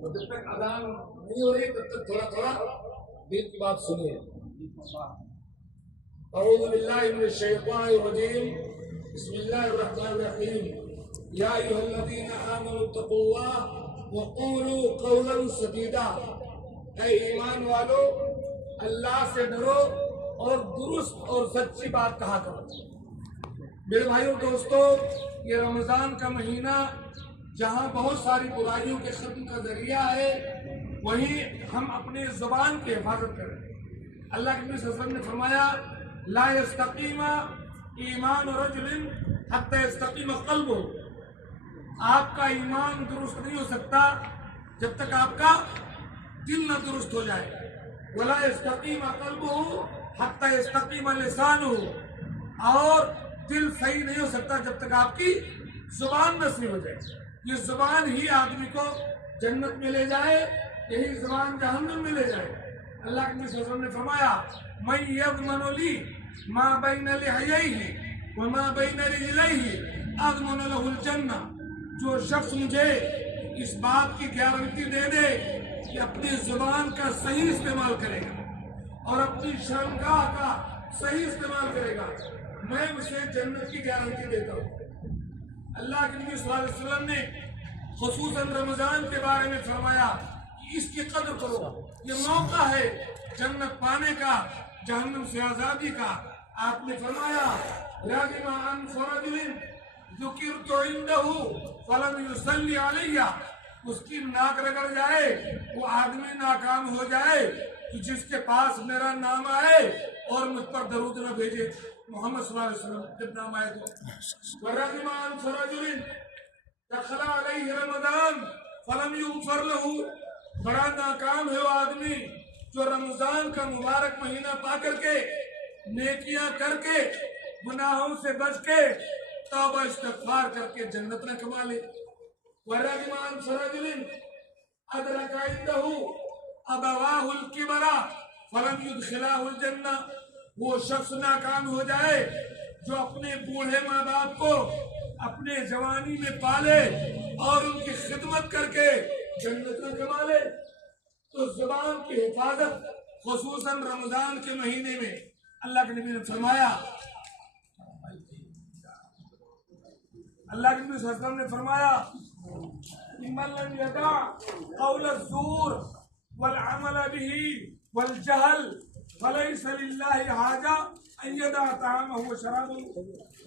और जब तक अजान नहीं हो रही तब तक थोड़ा थोड़ा दीन की बात सुनिए। अऊज़ु बिल्लाहि मिनश शैतानिर रजीम, बिस्मिल्लाहिर रहमानिर रहीम, या अय्युहल्लज़ीना आमनू तक़ुल्लाह व क़ूलू क़ौलन सदीदा। ऐ ईमान वालो, अल्लाह से डरो और दुरुस्त और सच्ची बात कहा करो। मेरे भाइयों दोस्तों, ये रमजान का महीना जहाँ बहुत सारी बुराइयों के खत्म का जरिया है, वहीं हम अपने जुबान की हिफाजत करें। अल्लाह के नबी सल्लल्लाहु अलैहि वसल्लम ने फरमाया, ला यस्तकीमा ईमान रजुलिन हत्ता यस्तकीमा क़ल्बुहु। आपका ईमान दुरुस्त नहीं हो सकता जब तक आपका दिल न दुरुस्त हो जाए। वला यस्तकीमा क़ल्बुहु हत्ता यस्तकीमा लिसानुहु। और दिल सही नहीं हो सकता जब तक आपकी जुबान न सही हो जाए। ये जुबान ही आदमी को जन्नत में ले जाए, यही जुबान जहन्नम में ले जाए। अल्लाह के नबी सल्लल्लाहु अलैहि वसल्लम ने फरमाया, मैं यज़मनु ली मा बैन लिहयैहि व मा बैन रिजलैहि अज़मनु लहुल जन्ना। जो शख्स मुझे इस बात की गारंटी दे दे कि अपनी जुबान का सही इस्तेमाल करेगा और अपनी शर्मगाह का सही इस्तेमाल करेगा, मैं उसे जन्नत की गारंटी देता हूँ। अल्लाह के नबी सल्लल्लाहु अलैहि वसल्लम ने खुसूसन रमजान के बारे में फरमाया कि इसकी कदर करो, ये मौका है जन्नत पाने का, जहन्नम से आजादी का। आपने फरमाया, रागिमा अन फरजुलिन ज़ुकिरतु इंदहु फलम युसल्ली अलैया। उसकी नाक रगड़ जाए, वो आदमी नाकाम हो जाए कि जिसके पास मेरा नाम आए और मुझ पर दरूद न भेजे। मोहम्मद सल्लल्लाहु अलैहि वसल्लम जब नाम आए तो वरगिमान फरजुलिन दखला अलैहि रमजान फलम युगफर लहू। बड़ा नाकाम है वो आदमी जो रमजान का मुबारक महीना पा करके, नेकियां करके, गुनाहों से बच के, तौबा इस्तिग़फ़ार करके जन्नत न कमा ले। वरगिमान फरजुलिन अदरका इंदहु अबवाहुल किबरा फलम युदखिलाहुल जन्ना। वो शख्स नाकाम हो जाए जो अपने बूढ़े माँ बाप को अपने जवानी में पाले और उनकी खिदमत करके जन्नत न कमा ले। तो जुबान की हिफाजत खुसूसन रमजान के महीने में अल्लाह के नबी ने फरमाया, अल्लाह के नबी सल्लल्लाहु अलैहि वसल्लम ने फरमाया, मन लम यदा क़ौल ज़ूर वल अमल बिही वल जहल फलैसा लिल्लाहि हाजा अन यदा तामहु व शराबहु।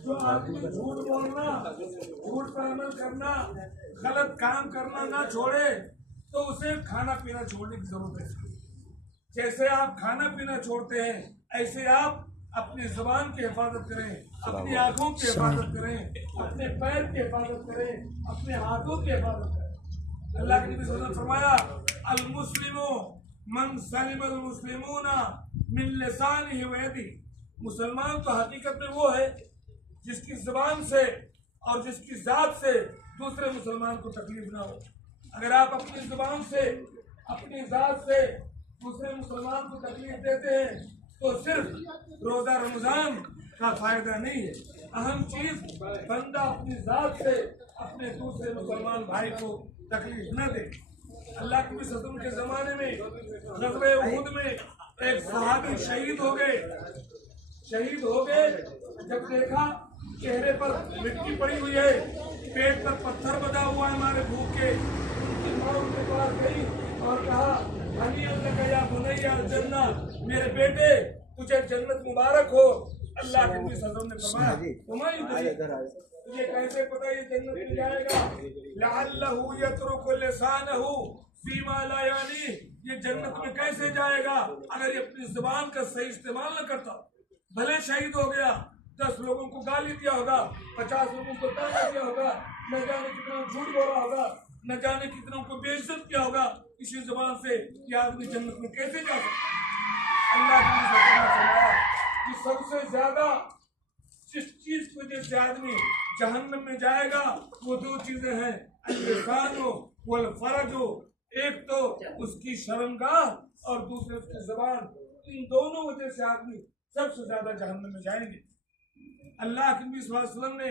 जो आदमी झूठ बोलना, झूठ पर अमल करना, गलत काम करना ना छोड़े तो उसे खाना पीना छोड़ने की जरूरत है। जैसे आप खाना पीना छोड़ते हैं, ऐसे आप अपनी जुबान की हिफाजत करें, अपनी आंखों की हिफाजत करें, अपने पैर की हिफाजत करें, अपने हाथों की हिफाजत करें। अल्लाह के नबी सल्लल्लाहु अलैहि वसल्लम ने फरमाया, अल मुस्लिमु मन सलिमल मुस्लिमूना मिन लिसानिहि व यदिही। मुसलमान तो हकीकत में वो है जिसकी जुबान से और जिसकी जात से दूसरे मुसलमान को तकलीफ ना हो। अगर आप अपनी जुबान से, अपनी जात से दूसरे मुसलमान को तकलीफ देते हैं तो सिर्फ रोजा रमजान का फायदा नहीं है। अहम चीज, बंदा अपनी जात से अपने दूसरे मुसलमान भाई को तकलीफ न दे। अल्लाह के नबी सल्लल्लाहु अलैहि वसल्लम के जमाने में ग़ज़वे उहद में एक सहाबी शहीद हो गए। शहीद हो गए जब देखा चेहरे पर मिट्टी पड़ी हुई है, पेट पर पत्थर बंधा हुआ है हमारे भूख के, उनकी माँ उनके पास गई और कहा, या बुनैया जन्ना, मेरे बेटे तुझे जन्नत मुबारक हो। अल्लाह के नबी सल्लल्लाहु अलैहि वसल्लम ने फरमाया, तुझे कैसे पता ये जन्नत में जाएगा? लअल्लहु यत्रुकु लिसानहु फीमा ला यानी। ये जन्नत में कैसे जाएगा अगर ये अपनी जुबान का सही इस्तेमाल न करता? भले शहीद हो गया, 10 लोगों को गाली दिया होगा, 50 लोगों को ताना दिया होगा, न जाने कितना झूठ बोला होगा, न जाने कितनों को बेइज्जत किया होगा, इसी जुबान से ये आदमी जन्नत में कैसे जा सकता? अल्लाह के नबी सल्लल्लाहु अलैहि वसल्लम ने फरमाया कि सबसे ज्यादा जिस चीज की वजह से आदमी जहन्नम में जाएगा वो 2 चीजें हैं, अल-लिसानु वल फरजु। एक तो उसकी शर्मगाह और दूसरे उसकी जुबान। इन दोनों वजह से आदमी सबसे ज्यादा जहन्नम में जाएंगे। अल्लाह के नबी सल्लल्लाहु अलैहि वसल्लम ने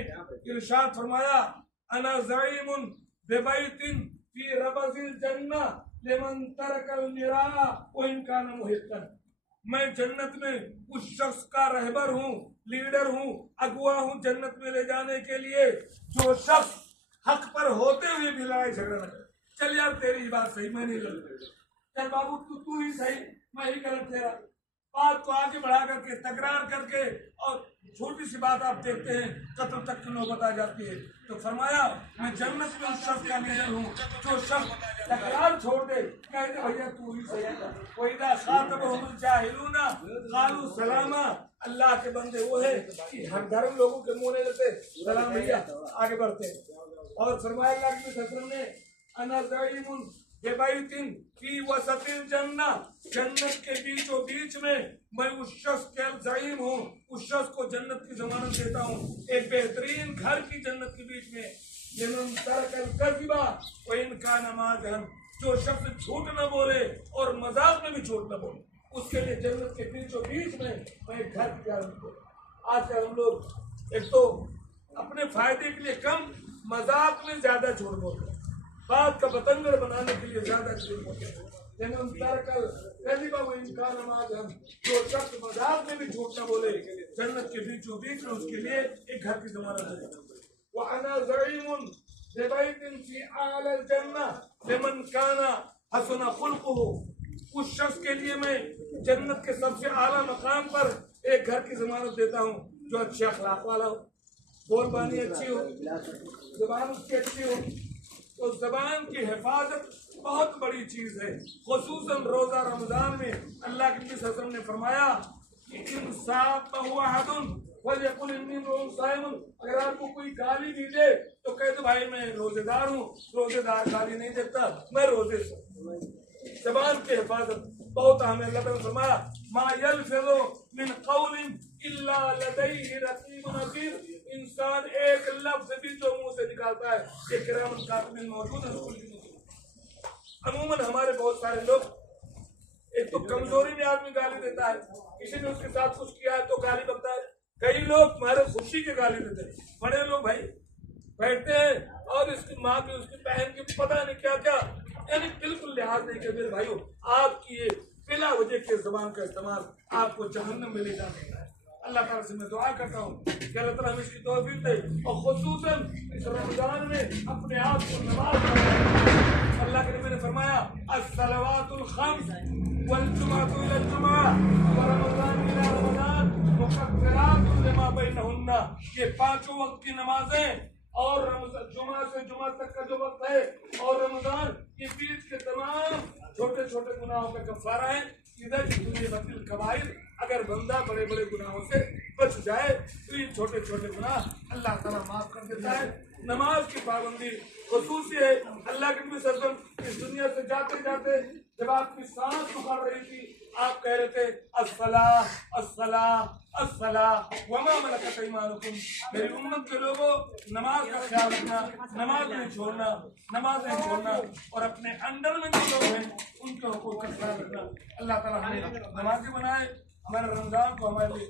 इरशाद फरमाया, अना ज़ईमुन बिबैतिन फी रबज़िल जन्नह लिमन तरकल मिरा व इन कान मुहिqqन। मैं जन्नत में उस शख्स का रहबर हूँ, लीडर हूँ, अगुआ हूँ जन्नत में ले जाने के लिए जो शख्स हक पर होते हुए भी लड़ाई झगड़ा न करे। चल यार तेरी बात सही, मैं नहीं लड़, चल बाबू तू ही सही, मैं ही गलत, तेरा बात को आगे बढ़ा करके तकरार करके और छोटी सी बात आप देखते हैं कत्ल तक की नौबत आ जाती है। तो फरमाया मैं जन्नत में उस शख्स का लीडर हूँ जो शख्स तकरार छोड़ दे, कहते भैया तू ही सही है। कोई ना खातबहुमुल जाहिलूना कालू सलामा। अल्लाह के बंदे वो है कि हर धर्म लोगों के मुंह नहीं लेते सलाम भैया, आगे बढ़ते। और फरमाया अल्लाह के वसल्लम ने अना ज़ईमुन बेबैतिन फी वसतिल जन्नह, जन्नत के बीचों बीच में मैं उस शख्स के ज़ईम हूँ, उस शख्स को जन्नत की जमानत देता हूँ, एक बेहतरीन घर की जन्नत के बीच में। लिमन तरकल कज़िबा व इन कान माज़हन, जो शख्स झूठ न बोले और मजाक में भी झूठ न बोले, उसके लिए जन्नत के बीचों बीच में मैं एक घर की गारंटी। आजकल हम लोग एक तो अपने फायदे के लिए कम, मजाक में ज्यादा झूठ बोलते हैं, बात का बतंगड़ बनाने के लिए ज्यादा झूठ बोलते हैं। जो शख्स मजाक में भी झूठ न बोले, जन्नत के बीचों बीच में उसके लिए एक घर की जमानत है। वअना ज़ईमुन बिबैतिन फी आलल जन्नह लिमन काना हसन खुल्कुहु, उस शख्स के लिए मैं जन्नत के सबसे आला मकाम पर एक घर की जमानत देता हूँ जो अच्छे अखलाक वाला हो, बोलबानी अच्छी हो, जुबान उसकी अच्छी हो। तो जबान की हिफाजत बहुत बड़ी चीज है, खुसूसन रोजा रमजान में अल्लाह के नबी सल्लल्लाहु अलैहि वसल्लम ने फरमाया कि अगर आपको कोई गाली भी दे तो कह दो भाई मैं रोजेदार हूँ, रोजेदार गाली नहीं देता, मैं रोजे से। जबान की हिफाजत बहुत हमें अल्लाह ने फरमाया मा यल्फिज़ु मिन क़ौलिन इल्ला लदैहि रक़ीबुन अतीद, इंसान एक लफ्ज भी जो मुंह से निकालता है ये किरामन कातिबिन मौजूद है। अमूमन हमारे बहुत सारे लोग एक तो कमजोरी में आदमी गाली देता है, किसी ने उसके साथ कुछ किया है तो गाली बकता है, कई लोग तुम्हारे खुशी के गाली देते हैं। बड़े लोग भाई बैठते हैं और इसकी माँ की उसकी बहन की पता नहीं क्या क्या, यानी बिल्कुल लिहाज नहीं करते। भाइयों आपकी ये बिला वजह के ज़बान का इस्तेमाल आपको जहन्नम में ले जाने है। अल्लाह ताला से मैं दुआ करता हूँ कि अल्लाह ताला हमें इसकी तौफीक दे और खुसूसन इस रमजान में अपने आप को नमाज पढ़ें। अल्लाह के नबी ने फरमाया अस्सलवातुल खम्स वल जुमअतु इला जुमअह व रमजान इला रमजान मुकफ्फिरातुन लिमा बैनहुन्ना, ये पांचों वक्त की नमाजें और जुमा से जुमा तक का जो वक्त है और रमजान के बीच के तमाम छोटे छोटे गुनाहों का कफारा है। इधर दुनिया कबाइर, अगर बंदा बड़े बड़े गुनाहों से बच जाए तो ये छोटे छोटे गुनाह अल्लाह ताला माफ कर देता है। नमाज की पाबंदी खुसूसी है। अल्लाह के नबी सल्लल्लाहु अलैहि वसल्लम इस दुनिया से जाते जाते जब आपकी सांस उखड़ रही थी आप कह रहे थे अस्सलाह अस्सलाह अस्सलाह वमा मलकत ऐमानुकुम, मेरी उम्मत के लोगों नमाज का ख्याल रखना, नमाज नहीं छोड़ना, नमाज नहीं छोड़ना और अपने अंडर में जो लोग हैं उनके हुकूक का ख्याल रखना। अल्लाह ताला हमें नमाजी बनाए, हमारे रमजान को हमारे लिए